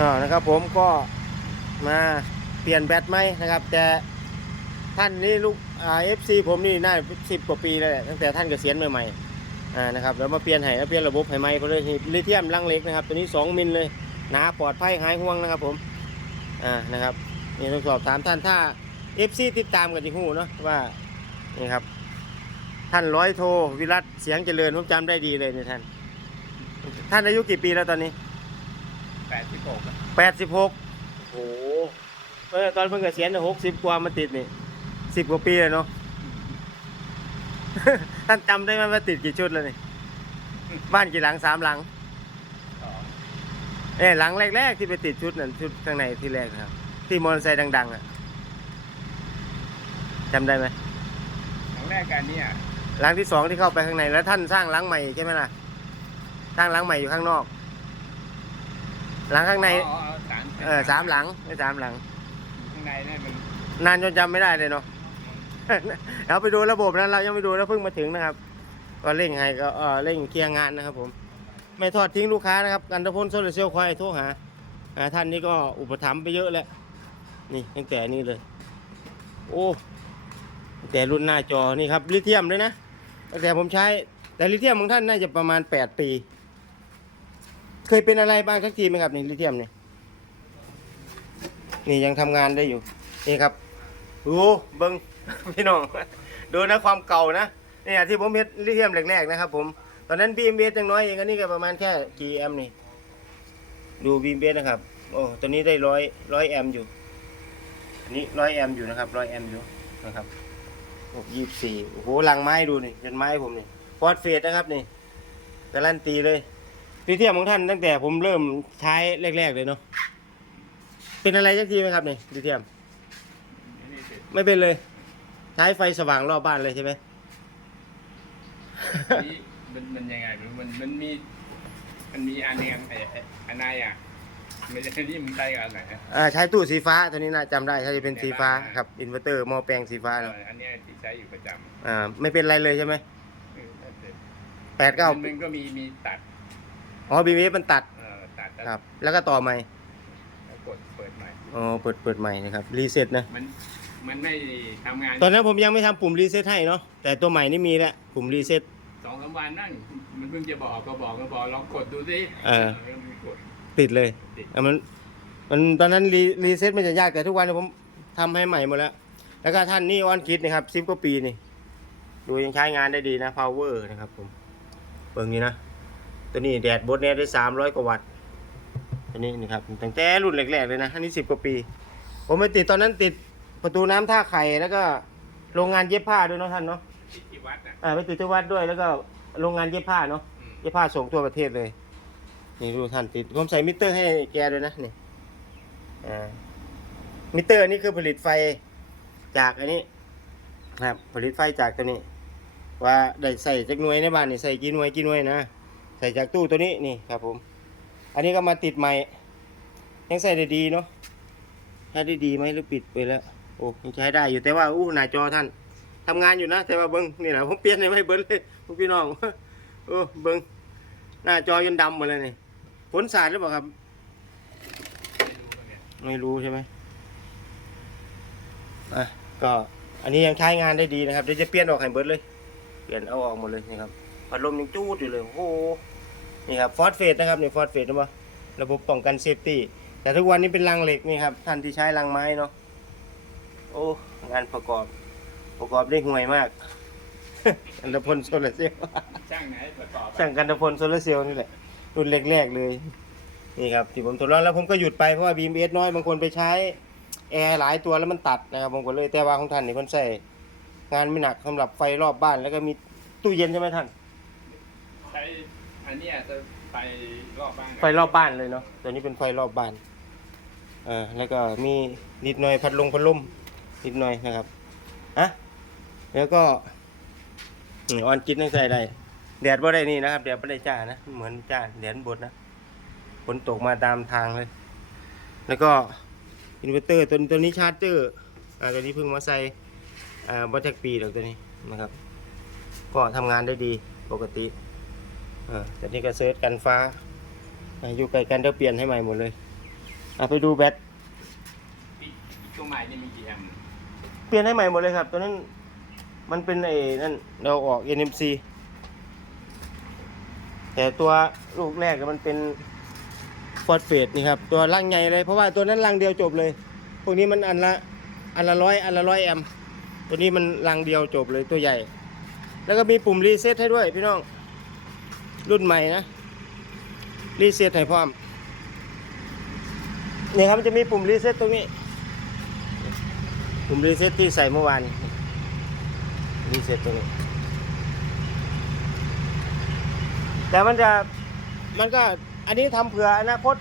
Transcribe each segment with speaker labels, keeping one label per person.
Speaker 1: อ่านะครับผมก็มาเปลี่ยนแบตไหมนะครับ แต่ท่านนี่ลูกเอฟซีผมนี่น่าสิบกว่าปีแล้วแหละตั้งแต่ท่านเกษียณใหม่ๆอ่านะครับแล้วมาเปลี่ยนให้แล้วเปลี่ยนระบบให้ใหม่ก็เลยลิเทียมลังเล็กนะครับ ตัวนี้ 2 มิลเลยหนาปลอดภัยหายห่วงนะครับผมอ่านะครับนี่ต้องสอบถามท่านถ้าเอฟซีติดตามกันจิหูเนาะว่านี่ครับ ท่านร้อยโทวิรัตเสียงเจริญผมจำได้ดีเลยเนี่ยท่าน ท่านอายุกี่ปีแล้วตอนนี้
Speaker 2: แปดสิบหก
Speaker 1: แปดสิบหกโอ้โหเออตอนเพิ่งเกษียณหกสิบกว่ามาติดนี่สิบกว่าปีเลยเนาะ ท่านจำได้ไหมว่าติดกี่ชุดแล้วนี่ บ้านกี่หลังสามหลังเอ้ยหลังแรกๆที่ไปติดชุดนั่นชุดข้างในที่แรกนะครับ ที่มอเตอร์ไซค์ดังๆอะจำได้ไหม
Speaker 2: ครั้งแรกการเนี่ย
Speaker 1: หลังที่สองที่เข้าไปข้างในแล้วท่านสร้างหลังใหม่ใช่ไหมล่ะสร้างหลังใหม่อยู่ข้างนอก หลังข้างใน
Speaker 2: อ๋อสาม
Speaker 1: เออสามหลังไม่สามหลัง
Speaker 2: ข้างในนั่นมัน
Speaker 1: นานจนจำไม่ได้เลยเนาะ เราไปดูระบบนั้นเรายังไม่ดูแล้วเพิ่งมาถึงนะครับ ก็เร่งให้ก็เออเร่งเคลียร์งานนะครับ ผม ไม่ทอดทิ้งลูกค้านะครับกันตะพลโซลาร์เซลล์ควายโทรหาอ่าท่านนี้ก็อุปถัมภ์ไปเยอะแล้วนี่ตั้งแต่นี่เลย โอ้ตั้งแต่รุ่นหน้าจอนี่ครับลิเทียมเลยนะตั้งแต่ผมใช้แต่ลิเทียมของท่านน่าจะประมาณแปดปี เคยเป็นอะไรบ้างสักทีไหมครับนี่ลิเทียมนี่นี่ยังทำงานได้อยู่ นี่ครับดูเบิ้งพี่น้อง ดูนะความเก่านะเนี่ยที่ผมเฮ็ดลิเทียมแรกๆนะครับ ผมตอนนั้นบีมเบสยังน้อยเองอันนี้ก็ประมาณแค่กี่แอมป์นี่ ดูบีมเบสนะครับโอ้ตัวนี้ได้ร้อยร้อยแอมป์อยู่อันนี้ร้อยแอมป์อยู่นะครับร้อยแอมป์อยู่นะครับหกยี่สี่โอ้โหลังไม้ดูนี่ยันไม้ผมนี่ฟอสเฟตนะครับนี่การันตีเลย ลิเทียมของท่านตั้งแต่ผมเริ่มใช้แรกๆเลยเนาะเป็นอะไรสักทีไหมครับนี่ลิเทียม
Speaker 2: นี่สิ
Speaker 1: ไม่เป็นเลย ใช้ไฟสว่างรอบบ้านเลยใช่ไหม
Speaker 2: นี่มันมันยังไงไม่รู้มันมันมี มันมีอันนึงไอ้ไอ้อันไหนอะไม่ใช่ที่มันใช่กับอันไหนอะ
Speaker 1: อ่าใช้ตู้สีฟ้าตัวนี้น่าจำได้ถ้าจะเป็นสีฟ้าครับอินเวอร์เตอร์หม้อแปลงสีฟ้า
Speaker 2: เอ
Speaker 1: เนาะ
Speaker 2: ออันเนี้ยที่ใช้อยู่ประจำ
Speaker 1: อ่าไม่เป็นไรเลยใช่ไหม
Speaker 2: เออนั่นสิ
Speaker 1: แปดเก้า
Speaker 2: มันก็มีมีตัด
Speaker 1: อ๋อบีเมันตัด
Speaker 2: เออตัดแล้ว
Speaker 1: ครับ แล้วก็ต่อใหม่
Speaker 2: แล้วกดเปิดใหม่
Speaker 1: อ๋อเปิดเปิดใหม่นะครับรีเซ็ตนะ
Speaker 2: มันมันไม่ทำงาน
Speaker 1: ตอนนั้นผมยังไม่ทำปุ่มรีเซ็ตให้เนาะแต่ตัวใหม่นี่มีแล้วปุ่มรีเซ็ต
Speaker 2: สองสามวันนั่งมันเพิ่งจะบอกก็บอกก็บอกลองกดดูสิ
Speaker 1: เออ
Speaker 2: แล้วมันกด
Speaker 1: ติดเลย
Speaker 2: ติด
Speaker 1: อะมันมันตอนนั้นรีรีเซ็ตมันจะยากแต่ทุกวันผมทำให้ใหม่หมดแล้ว แล้วก็ท่านนี่ออนคิดนะครับซิปกว่าปีนี่ ดูยังใช้งานได้ดีนะ power นะครับผมเบิ่งนี้นะ ตัวนี้แดดบดเนี่ยได้สามร้อยกว่าวัตต์ตัวนี้นี่ครับตั้งแต่รุ่นแรกๆเลยนะอันนี้สิบกว่าปี ผมไปติดตอนนั้นติดประตูน้ำท่าไข่แล้วก็โรงงานเย็บผ้าด้วยเนาะท่านเนาะ
Speaker 2: ที่ที่วัดอะ
Speaker 1: อ่าไปติดที่วัดด้วยแล้วก็โรงงานเย็บผ้าเนาะ
Speaker 2: อืม
Speaker 1: เย็บผ้าส่งทั่วประเทศเลย นี่ดูท่านติดผมใส่มิเตอร์ให้แกด้วยนะนี่อ่ามิเตอร์อันนี้คือผลิตไฟจากอันนี้นะครับผลิตไฟจากตัวนี้ ว่าได้ใส่จากหน่วยในบ้านนี่ใส่กี่หน่วยกี่หน่วยนะใส่จากตู้ตัวนี้นี่ครับผม อันนี้ก็มาติดใหม่ ยังใส่ได้ดีเนาะใช้ได้ดีไหมหรือปิดไปแล้วโอ้ยังใช้ได้อยู่แต่ว่าอู้หน้าจอท่านทำงานอยู่นะ แต่ว่าเบิ้งนี่แหละผมเปลี่ยนให้ไม่เบิ้งเลยพวกพี่น้องโอ้เบิ้งหน้าจอยันดำหมดเลยนี่ผลสารหรือเปล่าครับ
Speaker 2: ไม่รู้
Speaker 1: ใช่ไหมอะก็อันนี้ยังใช้งานได้ดีนะครับเดี๋ยวจะเปลี่ยนออกให้เบิร์ดเลย เปลี่ยนเอาออกหมดเลยนี่ครับพัดลมยังจูดอยู่เลยโอ้โห นี่ครับฟอสเฟตนะครับนี่ฟอสเฟตนะปะระบบป้องกันเซฟตี้แต่ทุกวันนี้เป็นรังเหล็กนี่ครับท่านที่ใช้รังไม้เนาะโอ้งานประกอบประกอบได้ห่วยมากอันดพลโซลาร์เซลล์
Speaker 2: ช่างไหนประกอบอะ
Speaker 1: ช่างกันตพลโซลาร์เซลล์นี่แหละรุ่นแรกๆเลยนี่ครับที่ผมทดลองแล้วผมก็หยุดไปเพราะว่าบีมเอสน้อยบางคนไปใช้แอร์หลายตัวแล้วมันตัดนะครับผมก็เลยแต่ว่าของท่านนี่เพิ่นใส่งานไม่หนักสำหรับไฟรอบบ้านแล้วก็มีตู้เย็นใช่ไหมท่าน
Speaker 2: ใช้ อันเนี้ยจะไปรอบบ้าน
Speaker 1: ไฟรอบบ้านเลยเนาะ ตัวนี้เป็นไฟรอบบ้าน เออแล้วก็มีนิดหน่อยพัดลมพัดลมนิดหน่อยนะครับอะแล้วก็อืมออนจิตนั่งใส่ได้ แดดว่ได้นี่นะครับ แดดไม่ได้จ้านะ เหมือนจ้าแดดบดนะ ฝนตกมาตามทางเลย แล้วก็อินเวอร์เตอร์ตัวตัวนี้ชาร์จเจอร์ อ่าตัวนี้เพิ่งมาใส่อ่าบัตรปีหรอกตัวนี้นะครับ ก็ทำงานได้ดีปกติ อ่าแต่นี่ก็เซิร์ชกันฟ้าอ่าอยู่ไกลกันเดี๋ยวเปลี่ยนให้ใหม่หมดเลยอะไปดูแบต
Speaker 2: ที่ตัวใหม่นี่มีกี่แอมป์
Speaker 1: เปลี่ยนให้ใหม่หมดเลยครับตัวนั้นมันเป็นไอ้นั่นเราออก NMC แต่ตัวลูกแรกมันเป็นฟอสเฟตนี่ครับ ตัวล่างใหญ่เลยเพราะว่าตัวนั้นล่างเดียวจบเลย พวกนี้มันอันละอันละร้อยอันละร้อยแอมป์ตัวนี้มันล่างเดียวจบเลยตัวใหญ่ แล้วก็มีปุ่มรีเซ็ตให้ด้วยพี่น้อง รุ่นใหม่นะรีเซ็ตให้พร้อมนี่ครับมันจะมีปุ่มรีเซ็ตตรงนี้ ปุ่มรีเซ็ตที่ใส่เมื่อวานรีเซ็ตตรงนี้ แต่มันจะมันก็อันนี้ทำเผื่ออนาคต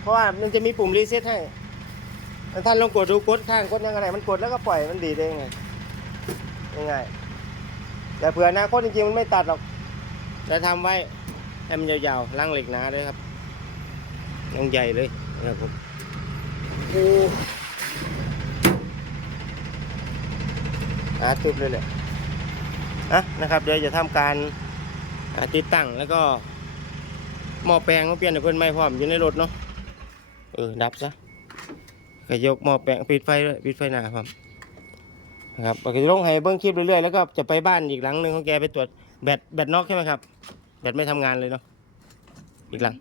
Speaker 1: เพราะว่ามันจะมีปุ่มรีเซ็ตให้แล้วท่านลองกดดูกดข้างกดยังไงมันกดแล้วก็ปล่อยมันดีไดเองไงง่ายแต่เผื่ออนาคตจริงๆมันไม่ตัดหรอก จะทำไว้ให้มันยาวๆล่างเหล็กหนาเลยครับยังใหญ่เลยนะครับผมโอ้อาตึบเลยแหละอะนะครับ เดี๋ยวจะทำการติดตั้งแล้วก็หม้อแปลงมาเปลี่ยนเพื่อนไม่พร้อมอยู่ในรถเนาะเออดับซะก็ยกหม้อแปลงปิดไฟด้วยปิดไฟหน้าพร้อมนะครับก็จะลงให้เบิ้งคลิปเรื่อยๆแล้วก็จะไปบ้านอีกหลังหนึ่งของแกไปตรวจ แบตแบตนอกใช่ไหมครับ แบตไม่ทำงานเลยเนาะอีกหลัง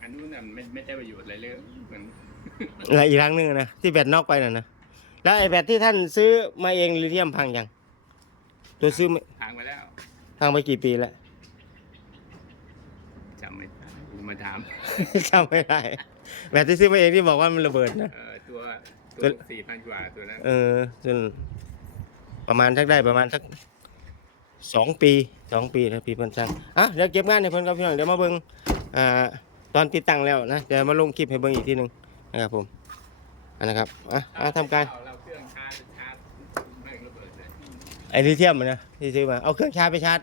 Speaker 2: อันนู้นน่ะไม่ไม่ได้ประโยชน์อะไรเลยเหมือน
Speaker 1: อะไรอีกครั้งหนึ่งนะที่แบตนอกไปน่ะนะแล้วไอ้แบตที่ท่านซื้อมาเองลิเทียมพังยังตัวซื้อมา
Speaker 2: ทางไปแล้ว
Speaker 1: พังไปกี่ปีแล้ว
Speaker 2: จำไม่ได้กูมาถาม
Speaker 1: จำไม่ได้แบตที่ซื้อมาเองที่บอกว่ามันระเบิดนะ
Speaker 2: เออตัว
Speaker 1: ตั
Speaker 2: ตัววสี่พันกว่าตัวนั้น
Speaker 1: เออจนประมาณทักได้ประมาณสัก สองปีสองปีแล้วปีเพิ่นสั่งอะเดี๋ยวเก็บงานให้เพิ่นครับพี่น้องเดี๋ยวมาเบิ่งอ่าตอนติดตั้งแล้วนะเดี๋ยวมาลงคลิปให้เบิ่งอีกทีหนึ่งนะครับผมอันนะครับอะอะทำการ
Speaker 2: เราเครื่องชาร์จชาร์จแม่งระเบิดเลย
Speaker 1: ไอ้ลิเทียมนะที่ซื้อมาเอาเครื่องชาร์จไปชาร์จ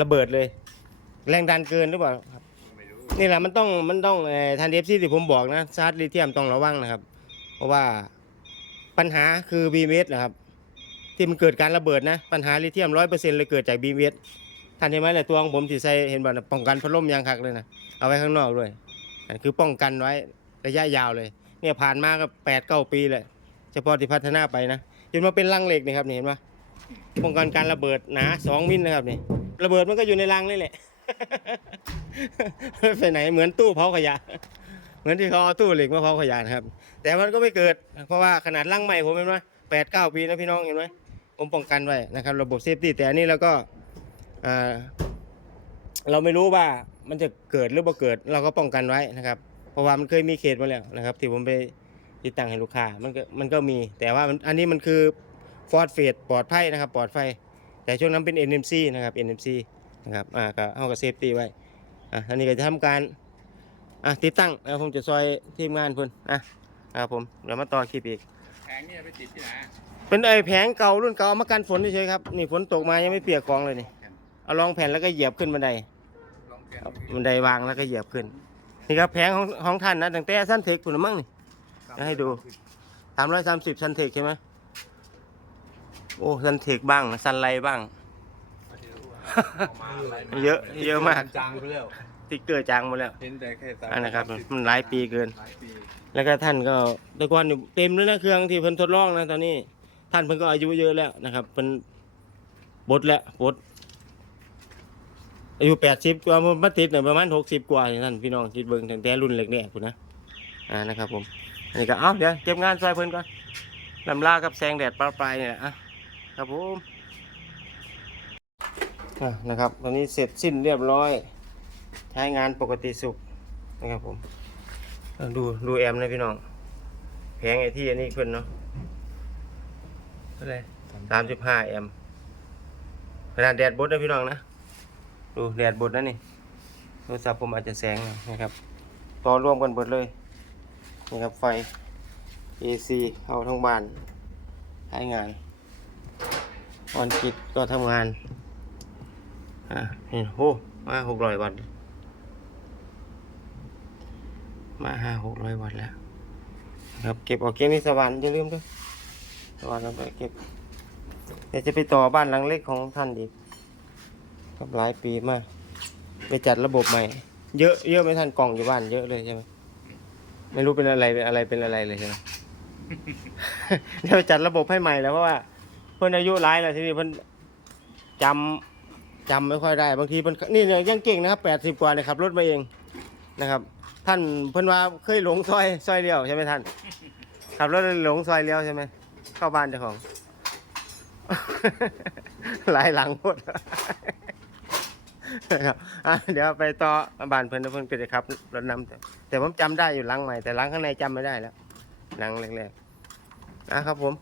Speaker 1: ระเบิดเลย แรงดันเกินหรือเปล่าครับนี่แหละมันต้องมันต้องเอ่อทันเดฟซี่ที่ผมบอกนะชาร์จลิเทียมต้องระวังนะครับ เพราะว่าปัญหาคือบีเมสนะครับ ที่มันเกิดการระเบิดนะ ปัญหาลิเทียมร้อยเปอร์เซ็นต์เลยเกิดจากบีเมสท่านเห็นไหมเนี่ยตัวของผมที่ใส่เห็นบ่ป้องกันพัดลมยางคักเลยนะเอาไว้ข้างนอกด้วยอันคือป้องกันไว้ระยะยาวเลย เนี่ยผ่านมาก็แปดเก้าปีเลยเฉพาะที่พัฒนาไปนะจนมาเป็นรังเหล็กนี่ครับนี่เห็นปะป้องกันการระเบิดหนาสองมิลนะครับนี่ระเบิดมันก็อยู่ในรังนี่แหละไปไหนเหมือนตู้เผาขยะ เหมือนที่เขาเอาตู้เหล็กมาเผาขยะนะครับ แต่มันก็ไม่เกิด เพราะว่าขนาดร่างใหม่ผมเห็นไหมแปดเก้าปีนะพี่น้องเห็นไหม ผมป้องกันไว้นะครับ ระบบเซฟตี้แต่อันนี้เราก็เราไม่รู้ว่ามันจะเกิดหรือบ่เกิดเราก็ป้องกันไว้นะครับ เพราะว่ามันเคยมีเคสมาแล้วนะครับ ที่ผมไปติดตั้งให้ลูกค้ามันก็มันก็มี แต่ว่าอันนี้มันคือฟอร์ดเฟดปลอดภัยนะครับ ปลอดภัยแต่ช่วงนั้นเป็น NMC นะครับ NMC นะครับอ่าก็เอากับเซฟตี้ไว้อะอันนี้ก็จะทำการอะติดตั้งแล้วผมจะซอยทีมงานเพิ่นอะครับผมเดี๋ยวมาต่อคลิปอีก
Speaker 2: งเนี่ยไปติดที่ไหน
Speaker 1: เป็นไอ้แผงเก่ารุ่นเก่าเอามากันฝนเฉยๆครับนี่ฝนตกมายังไม่เปียกกองเลยนี่เอารองแผ่นแล้วก็เหยียบขึ้นบันได
Speaker 2: ลองแกน
Speaker 1: ครับบันไดวางแล้วก็เหยียบขึ้น นี่ครับแผงของของท่านนะตั้งแต่สั้นเทคคุณมั้งนี่จะให้ดู สามร้อยสามสิบซันเทคใช่ไหมโอ้ซันเทคบ้างซันไลบ้าง เยอะเยอะมาก
Speaker 3: จางไปแล้ว
Speaker 1: ส ติ๊กเกอร์จางหมดแล้ว
Speaker 3: เห็นแต่แค่สาม
Speaker 1: อันนะครับมันหลายปีเกิน
Speaker 3: หลายปี
Speaker 1: แล้วก็ท่านก็แต่ก่อนอยู่เต็มเลยนะเครื่องที่เพิ่นทดลองนะตอนนี้ ท่านเพิ่นก็อายุเยอะแล้วนะครับเป็นบดแล้วบดอายุแปดสิบกว่ามาติดเนี่ยประมาณหกสิบกว่าท่านพี่น้องคิดเบิ่งตั้งแต่รุ่นเล็กเนี่ยคุณนะอ่านะครับผมอันนี้ก็เอ้าเดี๋ยวเก็บงานซอยเพิ่นก่อนลำลากับแสงแดดปลาปลายเนี่ยอะครับผมอะนะครับตอนนี้เสร็จสิ้นเรียบร้อย ใช้งานปกติสุขนะครับผมดูดูแอมนะพี่น้องแพงไอ้ที่อันนี้เพิ่นเนาะเท่าไรสามสิบห้าแอมขนาดแดดบดนะพี่น้องนะ ดูแดดบดนะนี่โทรศัพท์ผมอาจจะแสงนะครับ ต่อร่วมกันเบิดเลยนี่ครับไฟ AC เข้าทั้งบ้านใช้งานออนกิจก็ทำงาน อะนี่โอ้มาหกร้อยวัตต์ มาห้าหกร้อยวัตต์แล้วครับเก็บออกเก็บนี่สวรรค์อย่าลืมด้วยสวรรค์เอาไปเก็บเดี๋ยวจะไปต่อบ้านหลังเล็กของท่านอีครับหลายปีมากไปจัดระบบใหม่ เยอะเยอะไหม่ท่านกล่องอยู่บ้านเยอะเลยใช่ไหมไม่รู้เป็นอะไรเป็นอะไรเป็นอะไรเลยใช่ไหมเดี๋ยวจัดระบบให้ใหม่แล้วเพราะว่าเพิ่อนอายุร้ายแล้วทีนี้เพิ่อนจำจำไม่ค่อยได้ บางทีเพิ่นนี่เนี่ยยังเก่งนะครับแปดสิบกว่าเนี่ยขับรถมาเองนะครับ ท่านเพิ่นว่าเคยหลงซอยซอยเดียวใช่ไหมท่านขับรถหลงซอยเลี้ยวใช่ไหมเข้าบ้านเจ้าของ หลายหลังหมดครับเดี๋ยวไปต่อบ้านเพิ่นเพิ่นก็จะขับรถนำแต่ผมจำได้อยู่หลังใหม่แต่หลังข้างในจำไม่ได้แล้วหลังแรกๆนะครับผม